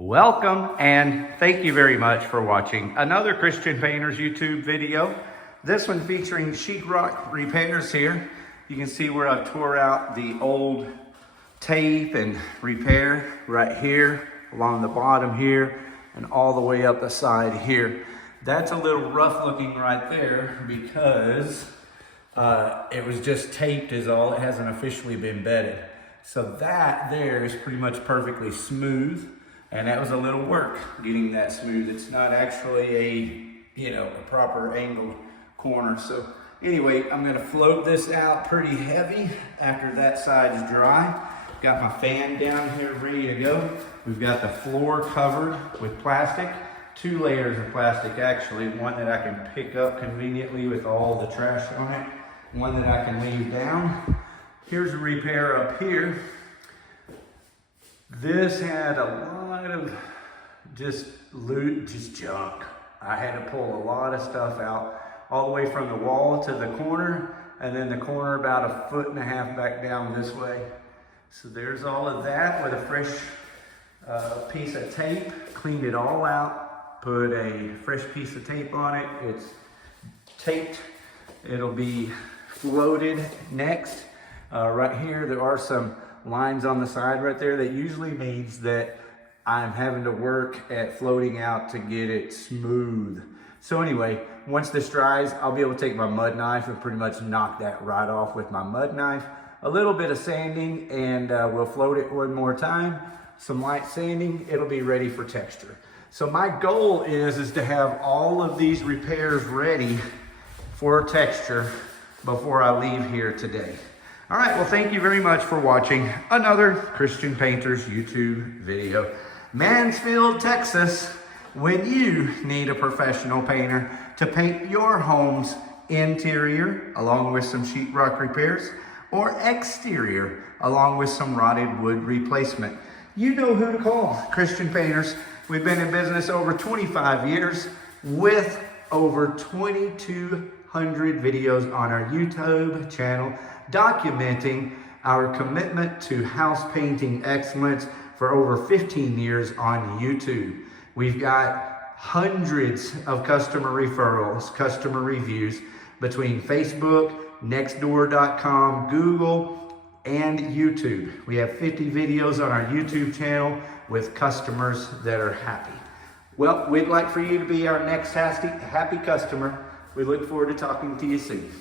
Welcome and thank you very much for watching another Christian Painters YouTube video. This one featuring sheetrock repairs here. You can see where I tore out the old tape and repair right here along the bottom here and all the way up the side here. That's a little rough looking right there because it was just taped is all. It hasn't officially been bedded. So that there is pretty much perfectly smooth. And that was a little work getting that smooth. It's not actually a proper angled corner. So anyway, I'm gonna float this out pretty heavy after that side's dry. Got my fan down here ready to go. We've got the floor covered with plastic, 2 layers of plastic actually, one that I can pick up conveniently with all the trash on it, one that I can leave down. Here's a repair up here. This had a lot of just junk. I had to pull a lot of stuff out, all the way from the wall to the corner, and then the corner about 1.5 foot back down this way. So there's all of that with a fresh piece of tape. Cleaned it all out, put a fresh piece of tape on it. It's taped. It'll be floated next. Right here, there are some lines on the side right there. That usually means that I'm having to work at floating out to get it smooth. So anyway, once this dries, I'll be able to take my mud knife and pretty much knock that right off with my mud knife. A little bit of sanding and we'll float it one more time. Some light sanding, it'll be ready for texture. So my goal is to have all of these repairs ready for texture before I leave here today. All right, well, thank you very much for watching another Christian Painters YouTube video. Mansfield, Texas, when you need a professional painter to paint your home's interior, along with some sheetrock repairs, or exterior, along with some rotted wood replacement. You know who to call, Christian Painters. We've been in business over 25 years with over 2,200 videos on our YouTube channel, documenting our commitment to house painting excellence for over 15 years on YouTube. We've got hundreds of customer referrals, customer reviews between Facebook, Nextdoor.com, Google, and YouTube. We have 50 videos on our YouTube channel with customers that are happy. Well, we'd like for you to be our next happy customer. We look forward to talking to you soon.